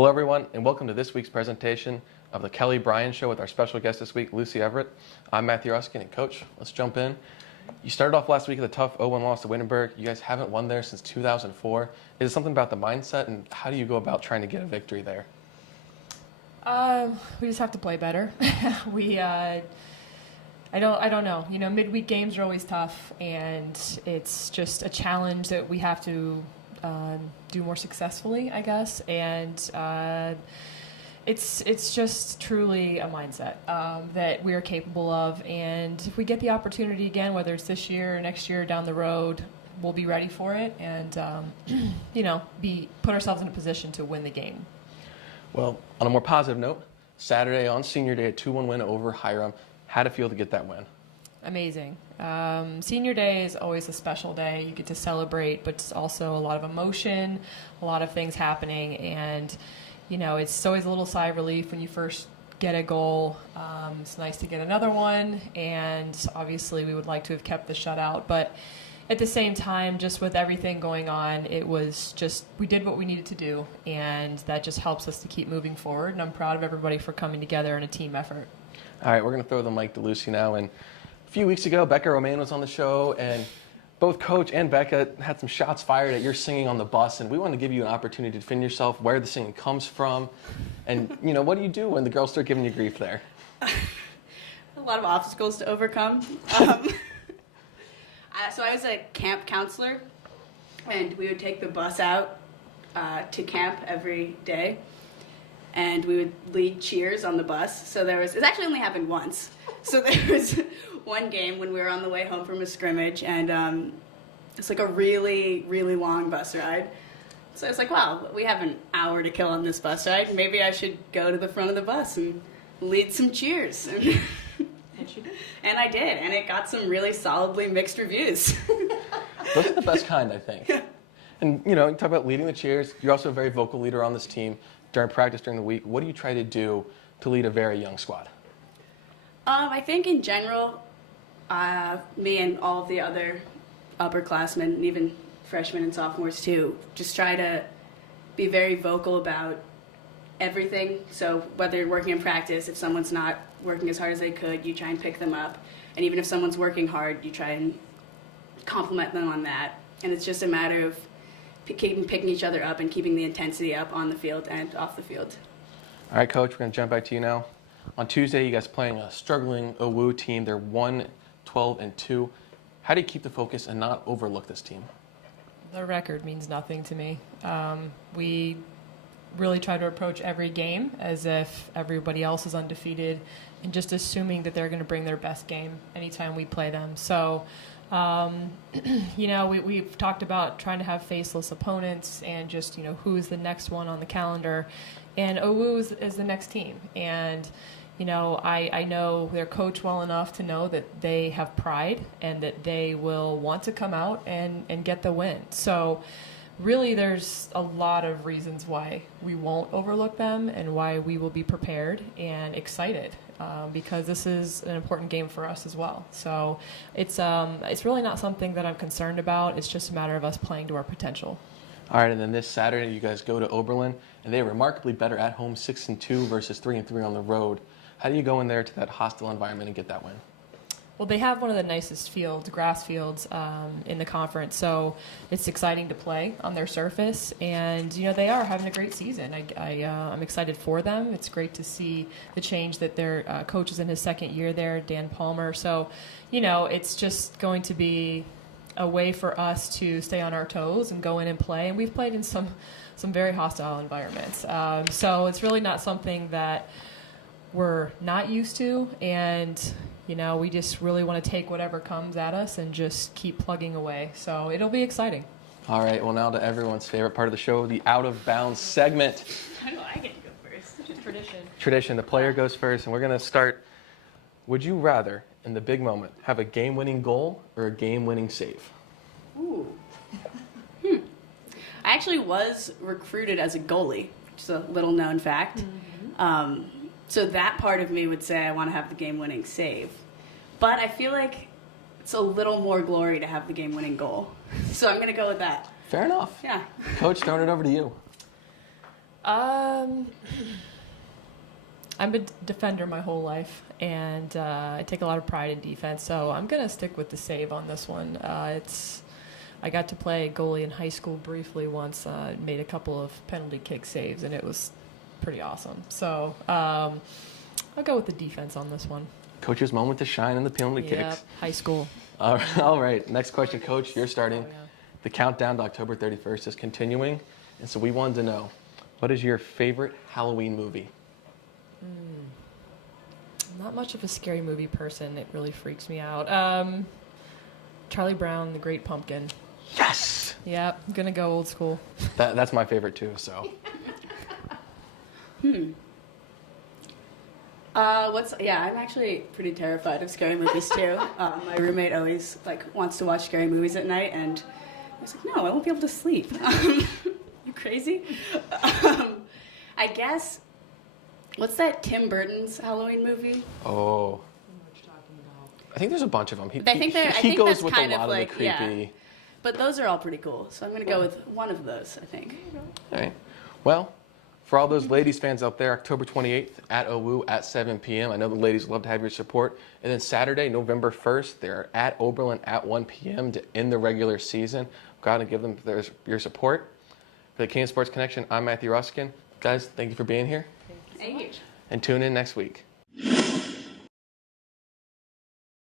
Hello, everyone, and welcome to this week's presentation of the Kelly Bryan Show with our special guest this week, Lucy Evert. I'm Matthew Ruskan, and Coach, let's jump in. You started off last week with a tough 0-1 loss to Wittenberg. You guys haven't won there since 2004. Is it something about the mindset, and how do you go about trying to get a victory there? We just have to play better. I don't know. You know, midweek games are always tough, and it's just a challenge that we have to do more successfully, I guess. And it's just truly a mindset that we are capable of. And if we get the opportunity again, whether it's this year or next year down the road, we'll be ready for it and, put ourselves in a position to win the game. Well, on a more positive note, Saturday on Senior Day, a 2-1 win over Hiram. How'd it feel to get that win? Amazing. Senior Day is always a special day. You get to celebrate, but it's also a lot of emotion, a lot of things happening, and it's always a little sigh of relief when you first get a goal. It's nice to get another one, and obviously we would like to have kept the shutout, but at the same time, just with everything going on, it was just, we did what we needed to do, and that just helps us to keep moving forward, and I'm proud of everybody for coming together in a team effort. All right, we're going to throw the mic to Lucy now. And a few weeks ago, Becca Romain was on the show, and both Coach and Becca had some shots fired at your singing on the bus, and we wanted to give you an opportunity to defend yourself, where the singing comes from, and, what do you do when the girls start giving you grief there? A lot of obstacles to overcome. So I was a camp counselor, and we would take the bus out to camp every day. And we would lead cheers on the bus. So it actually only happened once. So there was one game when we were on the way home from a scrimmage, and it's like a really, really long bus ride. So I was like, wow, we have an hour to kill on this bus ride. Maybe I should go to the front of the bus and lead some cheers. And she did. And I did, and it got some really solidly mixed reviews. Those are the best kind, I think. And, you talk about leading the cheers. You're also a very vocal leader on this team. During practice during the week, what do you try to do to lead a very young squad? I think in general, me and all of the other upperclassmen, and even freshmen and sophomores too, just try to be very vocal about everything. So whether you're working in practice, if someone's not working as hard as they could, you try and pick them up. And even if someone's working hard, you try and compliment them on that. And it's just a matter of picking each other up and keeping the intensity up on the field and off the field. All right, Coach, we're going to jump back to you now. On Tuesday, you guys playing a struggling OWU team. They're 1-12-2. How do you keep the focus and not overlook this team? The record means nothing to me. We really try to approach every game as if everybody else is undefeated and just assuming that they're going to bring their best game anytime we play them. So, we've talked about trying to have faceless opponents and just, who's the next one on the calendar. And OWU is the next team. And, I know their coach well enough to know that they have pride and that they will want to come out and get the win. So really there's a lot of reasons why we won't overlook them and why we will be prepared and excited. Because this is an important game for us as well. So it's really not something that I'm concerned about. It's just a matter of us playing to our potential. All right, and then this Saturday you guys go to Oberlin, and they are remarkably better at home, 6-2 versus 3-3 on the road. How do you go in there to that hostile environment and get that win? Well, they have one of the nicest grass fields in the conference, so it's exciting to play on their surface. And, they are having a great season. I'm excited for them. It's great to see the change that their coach is in his second year there, Dan Palmer. So, it's just going to be a way for us to stay on our toes and go in and play. And we've played in some very hostile environments. So it's really not something that we're not used to. And we just really want to take whatever comes at us and just keep plugging away. So it'll be exciting. All right, well, now to everyone's favorite part of the show, the Out of Bounds segment. I know I get to go first. It's just tradition. Tradition, the player goes first, and we're going to start. Would you rather, in the big moment, have a game-winning goal or a game-winning save? Ooh. I actually was recruited as a goalie, which is a little-known fact. Mm-hmm. So that part of me would say I want to have the game-winning save. But I feel like it's a little more glory to have the game-winning goal. So I'm going to go with that. Fair enough. Yeah. Coach, throwing it over to you. I'm a defender my whole life, and I take a lot of pride in defense. So I'm gonna stick with the save on this one. I got to play goalie in high school briefly once. Made a couple of penalty kick saves, and it was pretty awesome. So I'll go with the defense on this one. Coach's moment to shine in the penalty Yeah, kicks. high school. All right. Next question, Coach. You're starting. Oh, yeah. The countdown to October 31st is continuing, and so we wanted to know, what is your favorite Halloween movie? I'm not much of a scary movie person. It really freaks me out. Charlie Brown, The Great Pumpkin. Yes. Yep, I'm gonna go old school. That's my favorite too. So. I'm actually pretty terrified of scary movies too. My roommate always wants to watch scary movies at night, and I was like, no, I won't be able to sleep. You crazy? I guess, what's that Tim Burton's Halloween movie? Oh. I think there's a bunch of them. I think he goes that's with kind a of lot of the like, creepy. yeah. But those are all pretty cool, so I'm gonna go with one of those, I think. All right. Well, for all those ladies fans out there, October 28th at OWU at 7 p.m. I know the ladies love to have your support. And then Saturday, November 1st, they're at Oberlin at 1 p.m. to end the regular season. Got to give them your support. For the Kenyon Sports Connection, I'm Matthew Ruskan. Guys, thank you for being here. Thank you. And tune in next week.